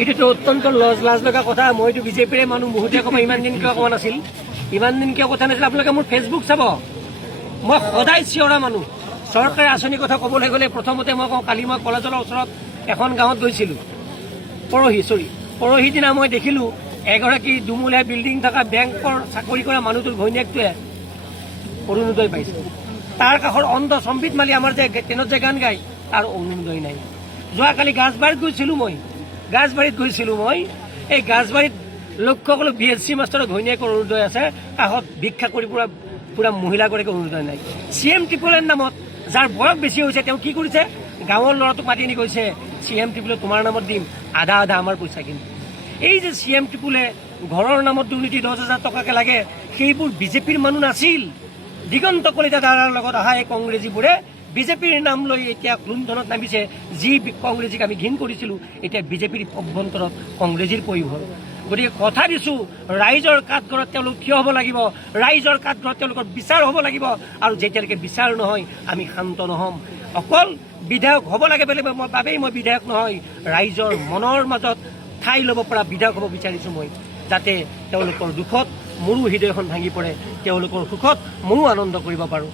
এইটোতো অত্যন্ত লাজ লগা কথা। মইতো বিজেপিৰে মানুহ, বহুতে ক'ব ইমান দিন কিয় কোৱা নাছিল, ইমান দিন কিয় কথা নাছিল। আপোনালোকে মোৰ ফেচবুক চাব, মই সদায় চিঞৰা মানুহ। চৰকাৰে আঁচনিৰ কথা ক'বলৈ গ'লে প্ৰথমতে মই কওঁ, কালি মই কলেজৰ ওচৰত এখন গাঁৱত গৈছিলোঁ, পৰহি দিনা মই দেখিলোঁ এগৰাকী দুমূলীয়া বিল্ডিং থকা বেংকৰ চাকৰি কৰা মানুহটোৰ ঘৈণীয়েকটোৱে অৰুণোদয় পাইছে। তাৰ কাষৰ অন্ধ সম্বিত মালি আমাৰ যে ট্ৰেইনত যে গান গায়, তাৰ অৰুণোদয় নাই। যোৱাকালি গাছবাৰীত গৈছিলোঁ মই। এই গাছবাৰীত লক্ষ্য কৰিলোঁ BSc মাষ্টৰৰ ঘৈণীয়েকৰ অৰুণোদয় আছে, কাষত ভিক্ষা কৰি পুৰা মহিলাগৰাকী অৰুণোদয় নাই। CM ত্ৰিপুৰাৰ নামত যাৰ বয়স বেছি হৈছে তেওঁ কি কৰিছে, গাঁৱৰ ল'ৰাটোক মাতি আনি কৈছে CM ত্ৰিপুলে তোমাৰ নামত দিম, আধা আমাৰ পইচা কিন্তু। এই যে CM ত্ৰিপুলে ঘৰৰ নামত দুৰ্নীতি 10,000 টকাকে লাগে, সেইবোৰ বিজেপিৰ মানুহ নাছিল। দিগন্ত কলিতা দাদাৰ লগত অহা এই কংগ্ৰেছীবোৰে বিজেপিৰ নাম লৈ এতিয়া লুণ্ঠনত নামিছে। যি কংগ্ৰেছীক আমি ঘিণ কৰিছিলোঁ, এতিয়া বিজেপিৰ অভ্যন্তৰত কংগ্ৰেছীৰ পৰিভৰ। গতিকে কথা দিছোঁ, ৰাইজৰ কাঠগড়ত তেওঁলোক থিয় হ'ব লাগিব, ৰাইজৰ কাঠগড়ত তেওঁলোকৰ বিচাৰ হ'ব লাগিব। আৰু যেতিয়ালৈকে বিচাৰ নহয় আমি শান্ত নহ'ম। অকল বিধায়ক হ'ব লাগে বুলি বাবেই মই বিধায়ক নহয়, ৰাইজৰ মনৰ মাজত ঠাই ল'ব পৰা বিধায়ক হ'ব বিচাৰিছোঁ মই, যাতে তেওঁলোকৰ দুখত মোৰো হৃদয়খন ভাঙি পৰে, তেওঁলোকৰ সুখত ময়ো আনন্দ কৰিব পাৰোঁ।